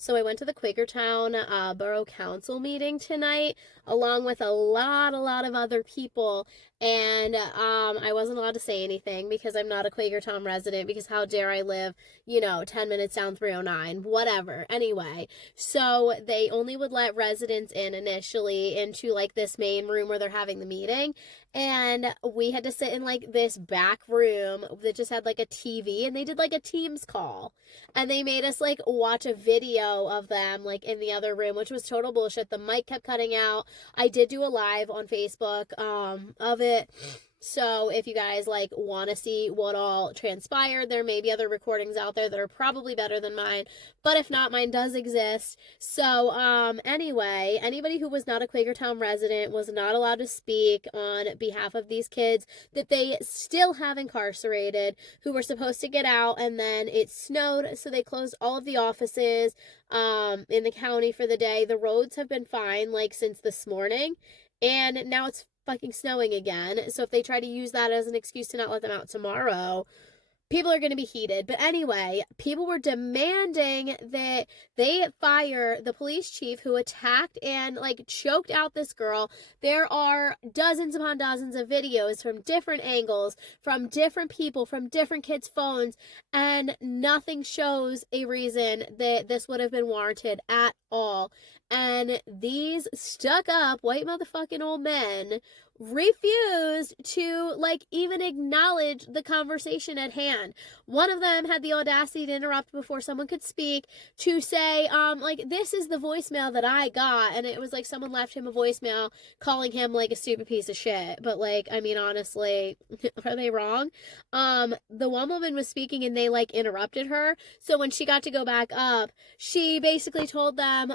So I went to the Quakertown Borough Council meeting tonight, along with a lot of other people. And I wasn't allowed to say anything because I'm not a Quakertown resident, because how dare I live, 10 minutes down 309, whatever. Anyway, so they only would let residents in initially into like this main room where they're having the meeting. And we had to sit in like this back room that just had like a TV, and they did like a Teams call. And they made us like watch a video of them like in the other room, which was total bullshit. The mic kept cutting out. I did do a live on Facebook of it. So if you guys like want to see what all transpired, there may be other recordings out there that are probably better than mine, but if not, mine does exist. So anyway, anybody who was not a Quakertown resident was not allowed to speak on behalf of these kids that they still have incarcerated, who were supposed to get out, and then it snowed, so they closed all of the offices in the county for the day. The roads have been fine like since this morning, and now it's fucking snowing again. So if they try to use that as an excuse to not let them out tomorrow, people are going to be heated. But anyway, people were demanding that they fire the police chief who attacked and like choked out this girl. There are dozens upon dozens of videos from different angles, from different people, from different kids' phones, and nothing shows a reason that this would have been warranted at all. And these stuck up white motherfucking old men refused to like even acknowledge the conversation at hand. One of them had the audacity to interrupt before someone could speak to say like, this is the voicemail that I got, and it was like someone left him a voicemail calling him like a stupid piece of shit. But like, I mean, honestly, are they wrong? The one woman was speaking and they like interrupted her, so when she got to go back up, she basically told them,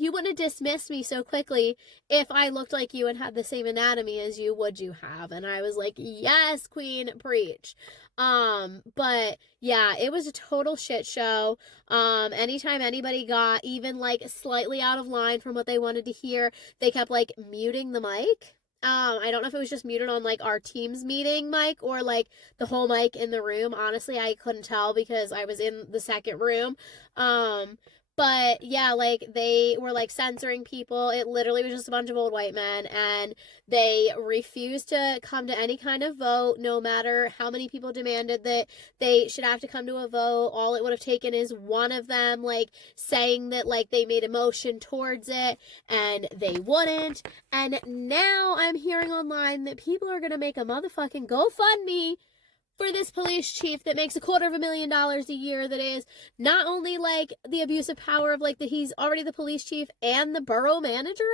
you wouldn't have dismissed me so quickly if I looked like you and had the same anatomy as you, would you have? And I was like, yes, queen, preach. But yeah, it was a total shit show. Anytime anybody got even like slightly out of line from what they wanted to hear, they kept like muting the mic. I don't know if it was just muted on like our team's meeting mic or like the whole mic in the room. Honestly, I couldn't tell because I was in the second room. But yeah, like they were like censoring people. It literally was just a bunch of old white men, and they refused to come to any kind of vote, no matter how many people demanded that they should have to come to a vote. All it would have taken is one of them like saying that like they made a motion towards it, and they wouldn't. And now I'm hearing online that people are gonna make a motherfucking GoFundMe for this police chief that makes $250,000 a year, that is not only like the abuse of power of like that he's already the police chief and the borough manager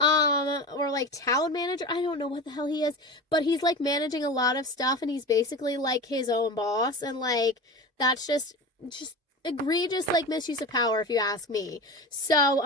apparently, or like town manager, I don't know what the hell he is, but he's like managing a lot of stuff, and he's basically like his own boss, and like that's just egregious like misuse of power if you ask me. So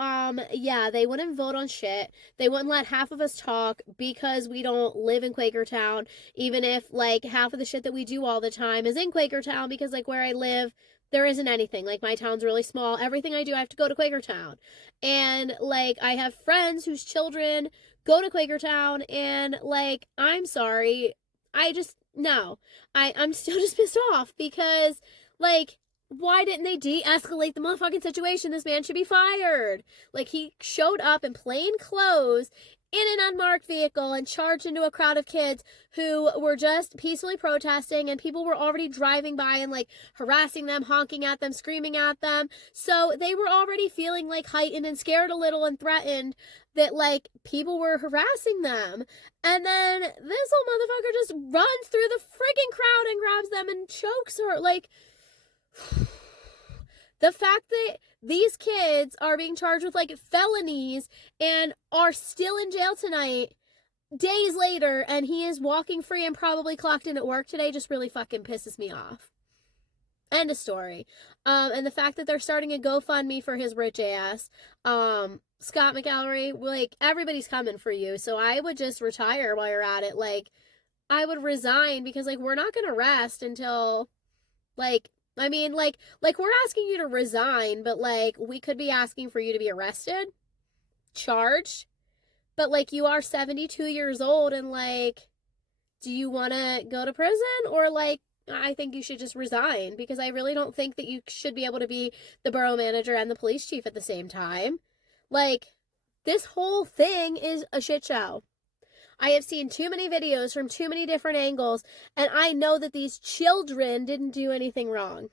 yeah, they wouldn't vote on shit. They wouldn't let half of us talk because we don't live in Quakertown, even if like half of the shit that we do all the time is in Quakertown, because like where I live there isn't anything. Like my town's really small. Everything I do I have to go to Quakertown. And like I have friends whose children go to Quakertown, and like I'm sorry, I'm still just pissed off because like, why didn't they de-escalate the motherfucking situation? This man should be fired. Like, he showed up in plain clothes in an unmarked vehicle and charged into a crowd of kids who were just peacefully protesting, and people were already driving by and like harassing them, honking at them, screaming at them. So they were already feeling like heightened and scared a little and threatened that like people were harassing them. And then this little motherfucker just runs through the freaking crowd and grabs them and chokes her. Like, the fact that these kids are being charged with like felonies and are still in jail tonight, days later, and he is walking free and probably clocked in at work today, just really fucking pisses me off. End of story. And the fact that they're starting a GoFundMe for his rich ass. Scott McElree, like, everybody's coming for you, so I would just retire while you're at it. Like, I would resign, because like we're not gonna rest until like, I mean, like we're asking you to resign, but like we could be asking for you to be arrested, charged, but like you are 72 years old, and like, do you want to go to prison, or like I think you should just resign, because I really don't think that you should be able to be the borough manager and the police chief at the same time. Like, this whole thing is a shit show. I have seen too many videos from too many different angles, and I know that these children didn't do anything wrong.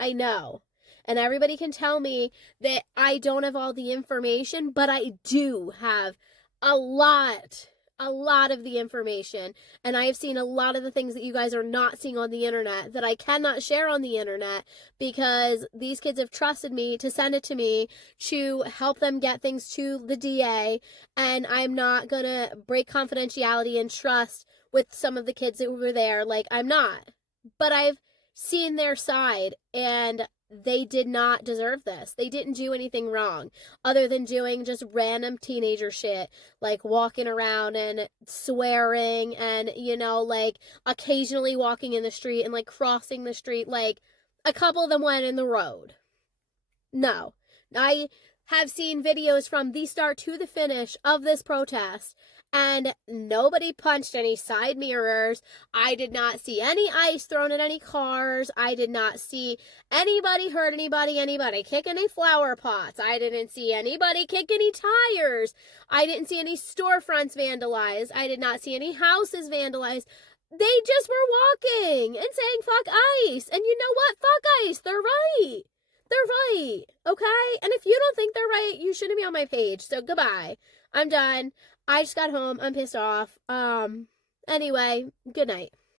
I know. And everybody can tell me that I don't have all the information, but I do have a lot of the information. And I have seen a lot of the things that you guys are not seeing on the internet that I cannot share on the internet, because these kids have trusted me to send it to me to help them get things to the DA. And I'm not going to break confidentiality and trust with some of the kids that were there. Like, I'm not. But I've seen their side, and they did not deserve this. They didn't do anything wrong other than doing just random teenager shit, like walking around and swearing and, like occasionally walking in the street and like crossing the street. Like, a couple of them went in the road. No. I have seen videos from the start to the finish of this protest, and nobody punched any side mirrors. I did not see any ice thrown at any cars. I did not see anybody hurt anybody kick any flower pots. I didn't see anybody kick any tires. I didn't see any storefronts vandalized. I did not see any houses vandalized. They just were walking and saying fuck ICE. And you know what? Fuck ICE. They're right. They're right. Okay? And if you don't think they're right, you shouldn't be on my page. So goodbye. I'm done. I just got home. I'm pissed off. Anyway, good night.